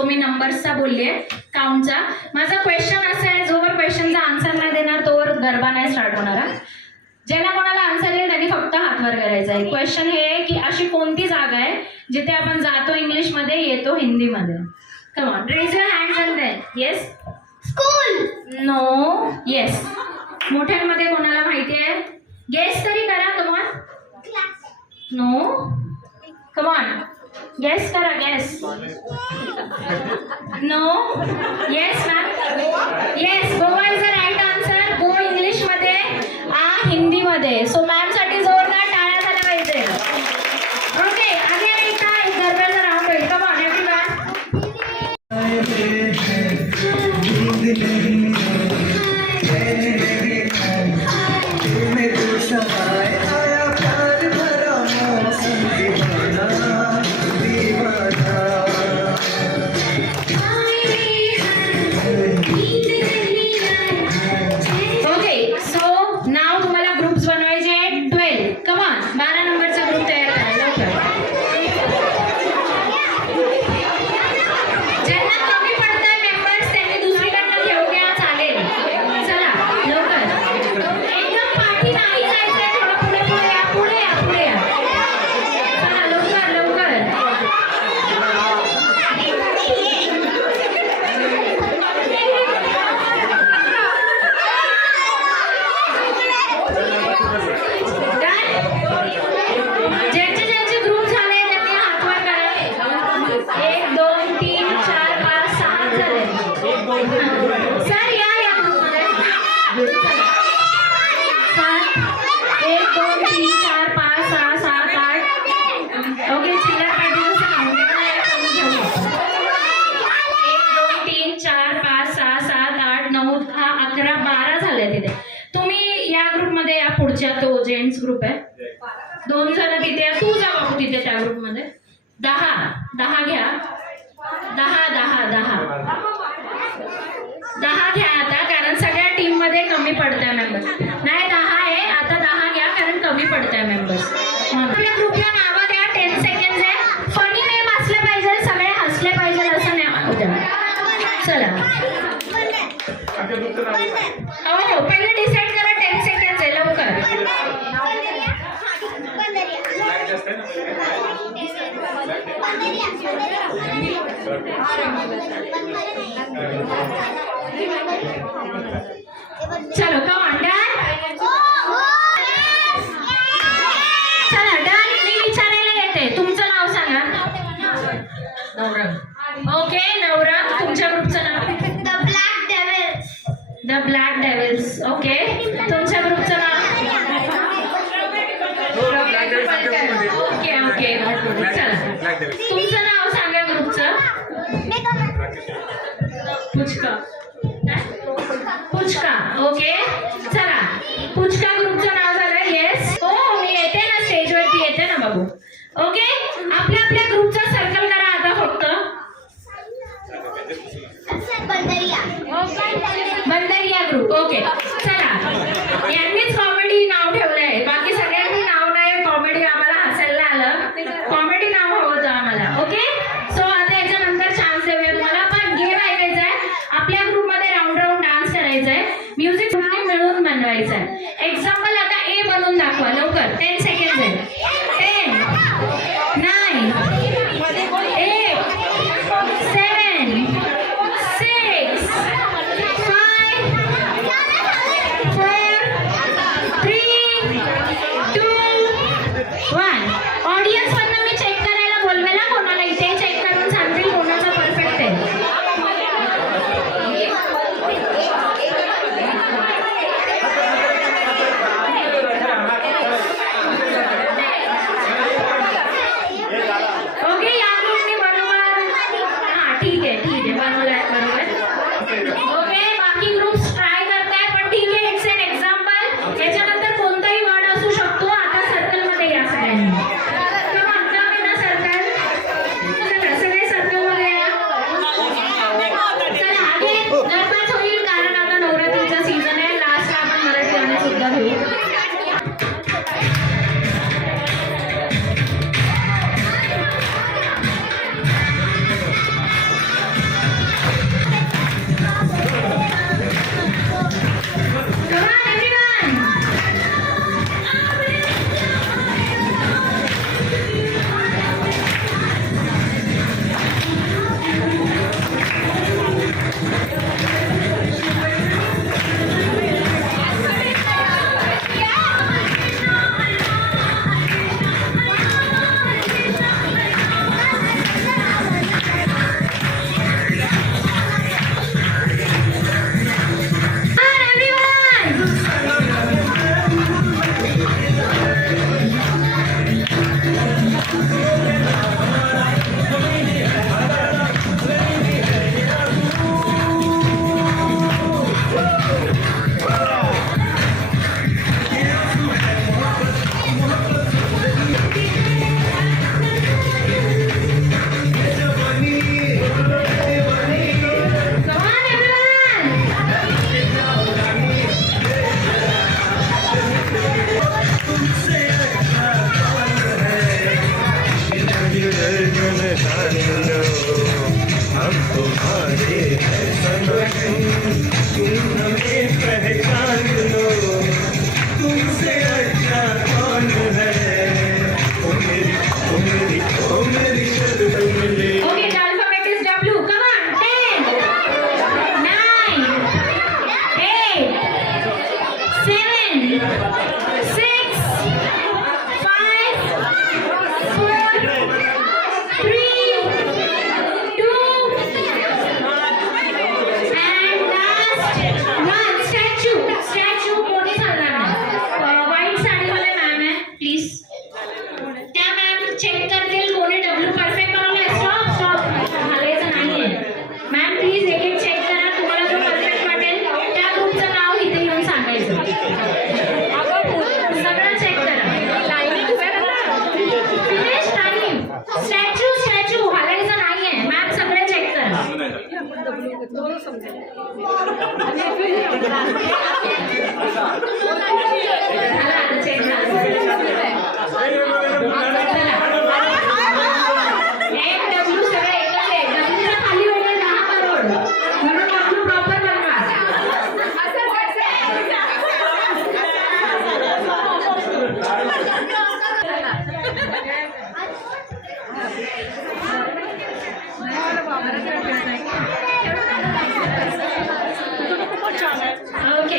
जो मी नंबर्सचा बोलले काउंटचा. माझा क्वेश्चन असा आहे, जोवर क्वेश्चनचा आन्सर नाही देणार तोवर गरबा नाही स्टार्ट होणार. ज्याला कोणाला आन्सर येईल त्यांनी फक्त हात वर करायचा आहे. क्वेश्चन हे आहे की अशी कोणती जागा आहे जिथे आपण जातो इंग्लिशमध्ये येतो हिंदीमध्ये. Come on, raise your hands and then yes. School. No. Yes. मोठ्यांमध्ये कोणाला माहिती आहे? गेस तरी करा. Come on. No. Come on, guess करा. Guess. No. Yes ma'am. Yes, Goa is the right answer. Go English मध्ये, आ हिंदी मध्ये. सो मॅम साठी जोरदार टाळ्या झाल्या पाहिजे. ओके, आगे एकदा एक गरब्याचा राऊंड होईल. Come on everyone. तो जेंट्स ग्रुप आहे, 2 जण तिथे. तू जा बाबू तिथे त्या ग्रुप मध्ये. 10 घ्या. 10 घ्या आता, कारण सगळ्या टीम मध्ये कमी पडताय मेंबर्स. नाही 10 आहे आता, 10 घ्या कारण कमी पडताय मेंबर्स. आपल्या ग्रुपला नावं द्या. 10 सेकंड आहे. फनी नेम असले पाहिजे, सगळे हसले पाहिजे असं नाही द्या. चला. हो, पहिले डिसाईड करा. 10 सेकंड आहे, लवकर. चलो कम ऑन, डन. चला डन. मी विचारायला येते, तुमचं नाव सांगा. नवरंग. ओके, नवरंग. तुमच्या ग्रुपचं नाव? The black devils. The black devils. Okay, तुमच्या ग्रुपचं नाव? ओके ओके, चला तुमचं नाव सांगा ग्रुपचं. पुचका. पुचका. ओके, चला पुचका ग्रुपचं नाव झालं. येस. हो, मी येते ना स्टेजवरती, येते ना बाबू. ओके, आपल्या आपल्या ग्रुपचा सर्कल करा आता फक्त. बंदरिया ग्रुप. ओके, चला. यांनीच कॉमेडी नाव ठेवलंय, बाकी सगळ्यांनी नाव नाही. कॉमेडी आम्हाला हसायला आलं, कॉमेडी नाव हवं होतं आम्हाला. ओके, सो आता याच्यानंतर चान्स देऊया तुम्हाला. पण गेम ऐकायचा आहे. आपल्या ग्रुपमध्ये राऊंड राऊंड डान्स करायचा आहे. म्युझिक तुम्ही मिळून बनवायचं आहे. एक्झाम्पल आता ए बनवून दाखवा लवकर. 10 सेकंड आहे. 10, 9, 8, 7, 6, 5, 4, 3, 2, 1. ऑडियन्स मधनं मी चेक करायला बोलवेला कोणाला, इथे चेक करून सांगतील कोणाचा परफेक्ट आहे. ओके, या ग्रुपने बरोबर. हा ठीक आहे बनवलाय बरोबर. ओके, बाकी ग्रुप्स ट्राय करताय पण ठीक आहे. It's an example. याच्यानंतर कोणताही वर्ड असू शकतो. आता सर्कल मध्ये या सगळ्यांनी. सर्कल. चला सगळे सर्कल मध्ये या. चला आगे गरबाच होईल, कारण आता नवरात्रीचा सीझन आहे. लास्टला आपण मराठी गाणे सुद्धा घेऊ. जान लो हम तुम्हारे हैं सनम तुम हमें पहचान लो तुमसे अच्छा कौन है ओ मेरी शबनम ले Okay, the alphabet is W. Come on. 10, 9, 8, 7, 6, 5, 4, 3, 2, and last one. Statue. कोणी चालणार नाही. व्हाईट साडीवाले मॅम आहे प्लीज. त्या मॅम चेक करतील कोणी डब्ल्यू परफेक्ट बनवलाय. स्टॉप हलायचं नाहीये. मॅम प्लीज एक एक चेक करा. तुम्हाला जो परफेक्ट वाटेल त्या ग्रुपचं नाव इथे येऊन सांगायचं. सगळं चेक करा. Finish time. स्टॅच्यू हलायचं नाहीये. मॅम सगळे चेक करा. चला आता चेक करा. डब्ल्यू सगळे एकच आहे. डब्ल्यूच्या खाली होते 10 करोड म्हणून डब्ल्यू प्रॉपर बनवा. ओके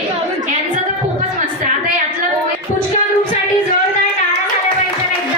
यांचं तर खूपच मस्त आहे. आता यातलं पुचका ग्रुपसाठी जोरदार टाळ्या झाल्या पाहिजे.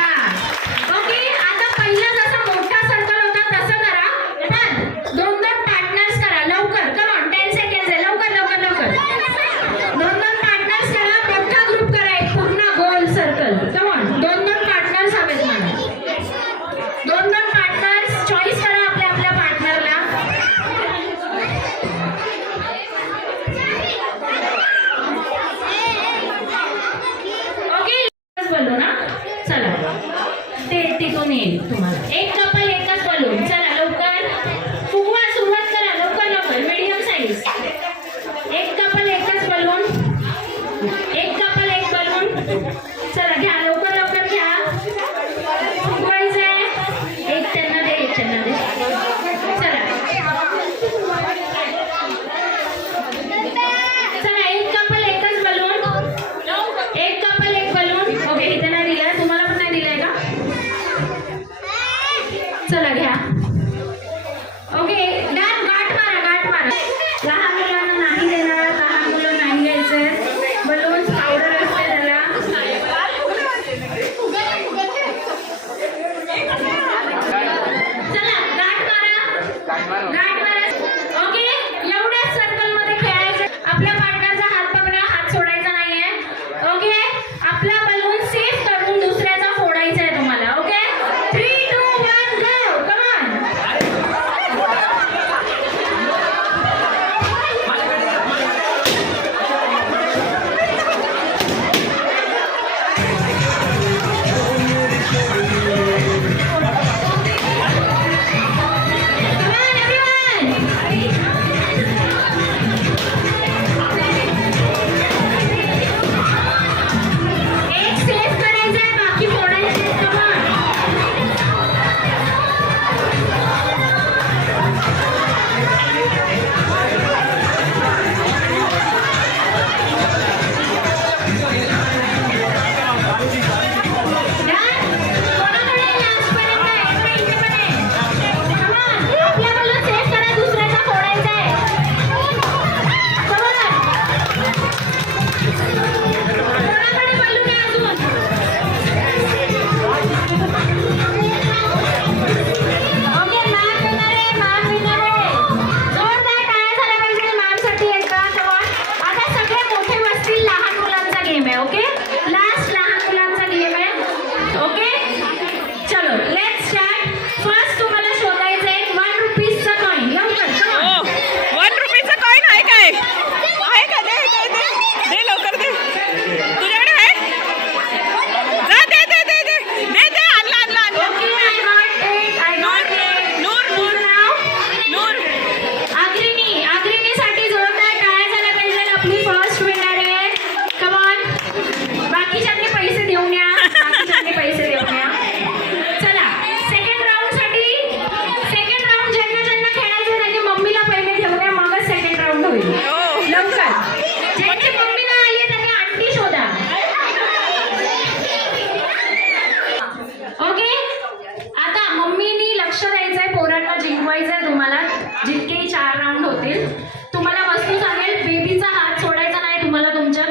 जितकेही 4 राऊंड होतील. तुम्हाला वस्तू सांगेल, बेबीचा हात सोडायचा नाही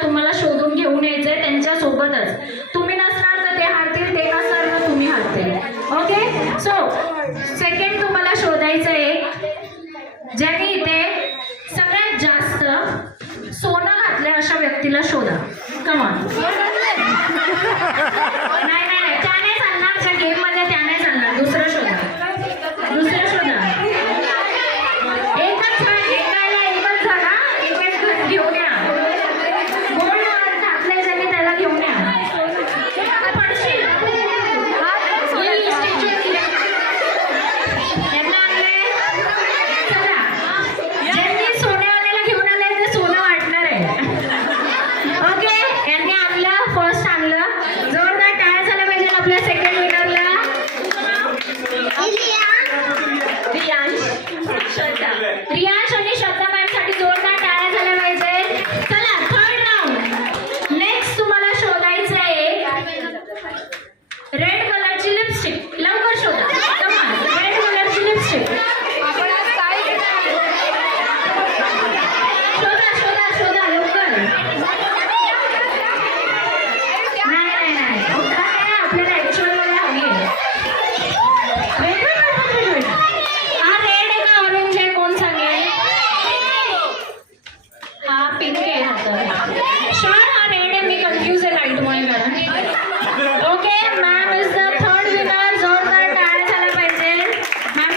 तुम्हाला शोधून घेऊन यायचंय त्यांच्या सोबतच. तुम्ही नसणार तर ते हारतील, ते नसणार तर तुम्ही हारतील. ओके, सो सेकंड तुम्हाला शोधायचं आहे ज्याने इथे सगळ्यात जास्त सोनं घातलंय अशा व्यक्तीला शोधा. कमॉन. नाही नाही नाही, त्या नाही चालणार, त्या गेम मध्ये त्या नाही चालणार. दुसरं शोधा. एकच झाला, एकच घेऊन या. गोल्ड घातलंय ज्यांनी त्याला घेऊन या. पडशील. यांना आणलंय. चला, ज्यांनी सोन्यावाल्याला घेऊन आलंय ते सोनं वाटणार आहे. ओके, यांनी आणलं, फर्स्ट आणलं. जोरदार टाळ्या झाल्या पाहिजे आपल्या सेकंड विनरला. रियांश आणि श्रद्धा मॅम साठी जोरदार टाळ्या झाल्या पाहिजे. चला, थर्ड राऊंड. नेक्स्ट तुम्हाला शोधायचं आहे रेड कलरची लिपस्टिक. लवकर शोधा. कमाल, रेड कलरची लिपस्टिक. शोधा लवकर. नाही आपल्याला ऍक्च्युअल मध्ये हवी आहे. Wait. हा रेड आहे का ऑरेंज आहे कोण सांगेल? हा पिंक आहे. श्योर हा रेड आहे, मी कन्फ्यूज आहे लाईटमुळे कारण. Okay, ma'am is the third winner. जोरदार टाळ्या झाल्या पाहिजे. Ma'am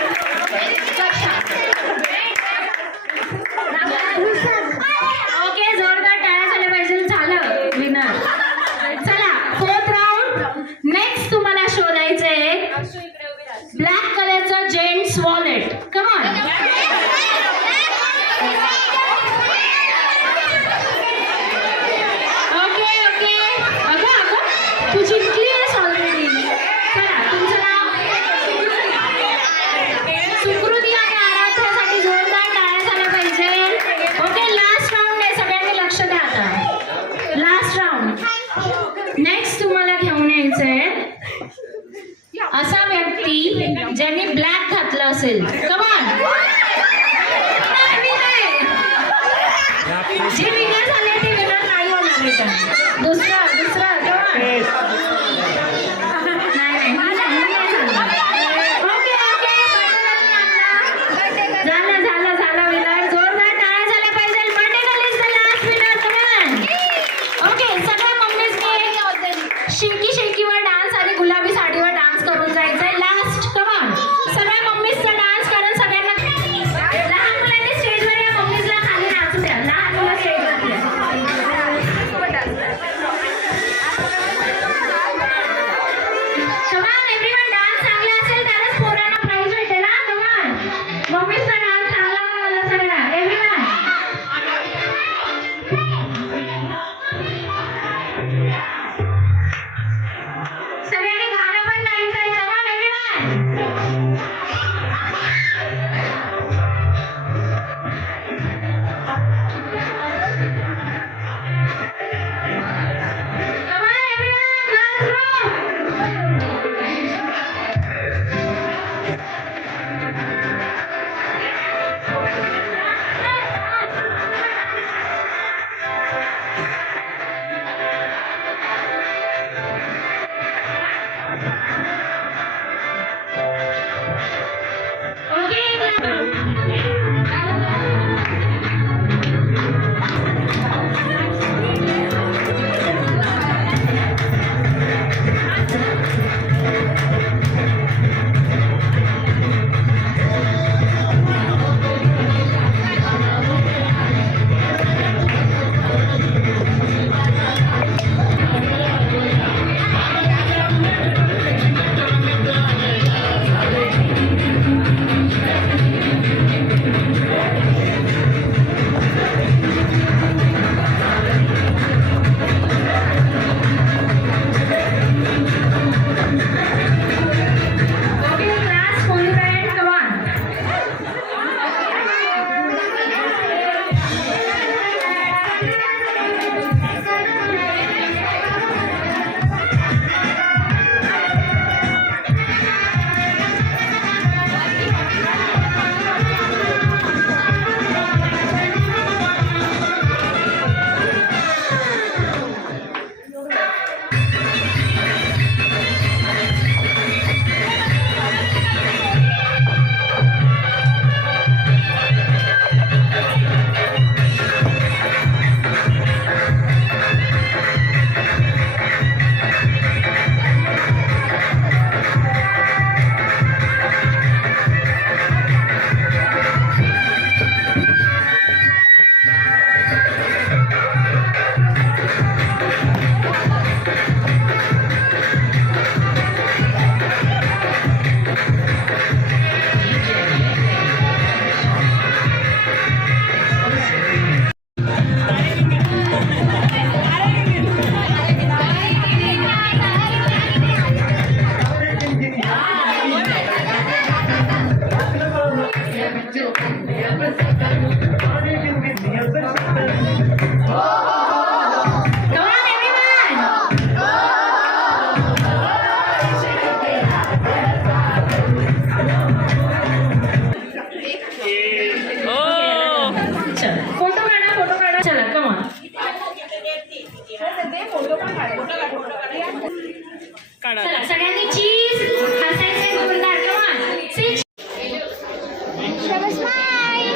श्रवा smile.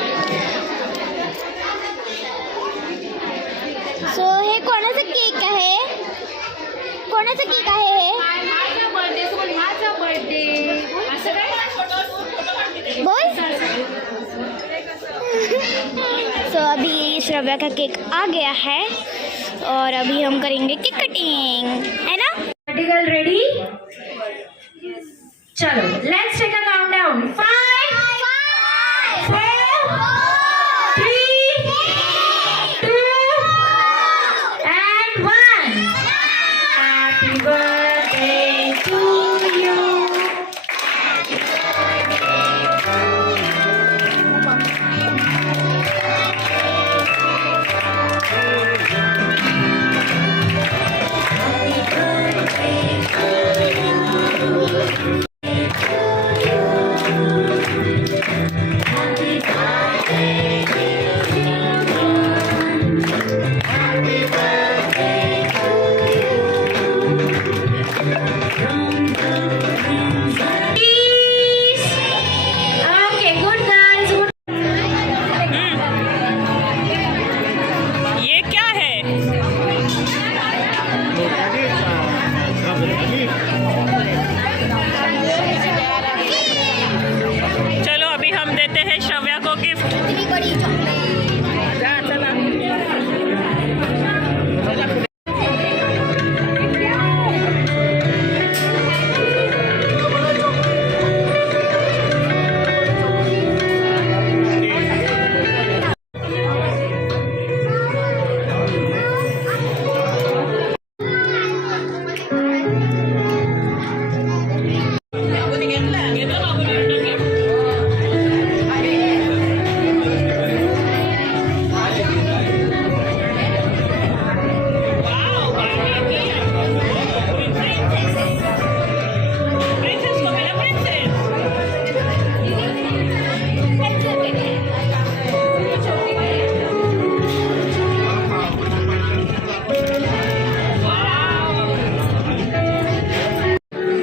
सो हे कोणाचा केक आहे? कोणाचा केक आहे हे? बोल. सो अभी श्रव्या का केक आ गया है और अभी हम करेंगे केक कटिंग, है ना? Article ready? चलो let's take a countdown. 5 4 3 2 and 1. Happy birthday to you. Okay, good guys. ये क्या है? चलो अभी हम देते हैं श्रव्या को गिफ्ट. इतनी बड़ी चॉकलेट.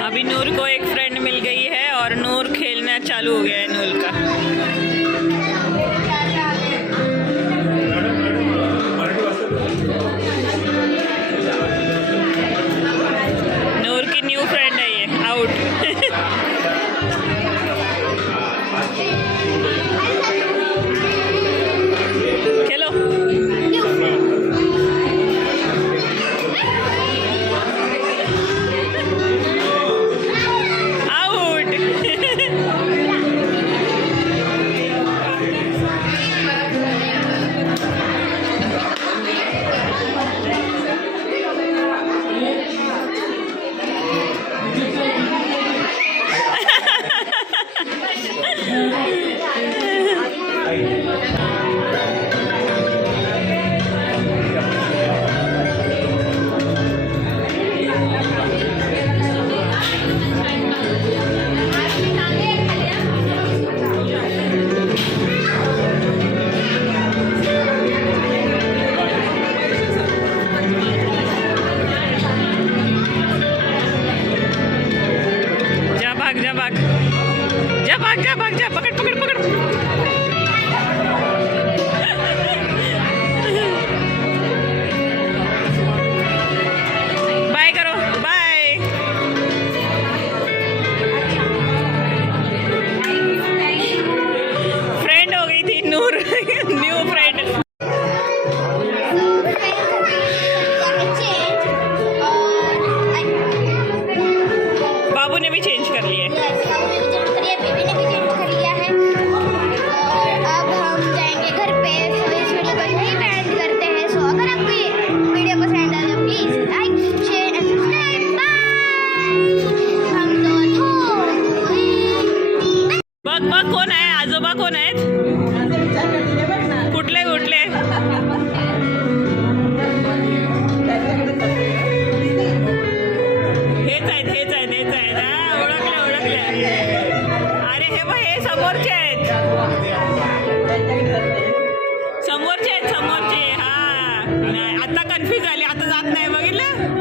अभी नूर को एक फ्रेंड मिल गई है और नूर खेलना चालू हो गया है नूर का. नूर की न्यू फ्रेंड है ये. आउट. खेलो. आउट. जा भाग जा भाग जा भाग जा भाग जा. पकड़ पकड़ पकड़. बाय करो. बाय. फ्रेंड हो गई थी नूर. New friend. बाबू ने भी चेंज कर लिए. बेबी ने भी चेंज कर लिया है और अब हम जाएंगे घर पे. सो इस वीडियो को यहीं पे एंड करते हैं. सो अगर आपको ये वीडियो पसंद आए तो please like share and subscribe. Bye. हम तो बघ बघ कोण आहे? आजोबा कोण आहेत? कुठले कुठले? हेच आहेत हेच आहेत हेच आहेत. हा, ओळखले ओळखले. अरे हे बघ हे समोरचे आहेत. समोरचे आहेत समोरचे. हा नाही, आता कन्फ्यूज झाली. आता जात नाही. बघितलं.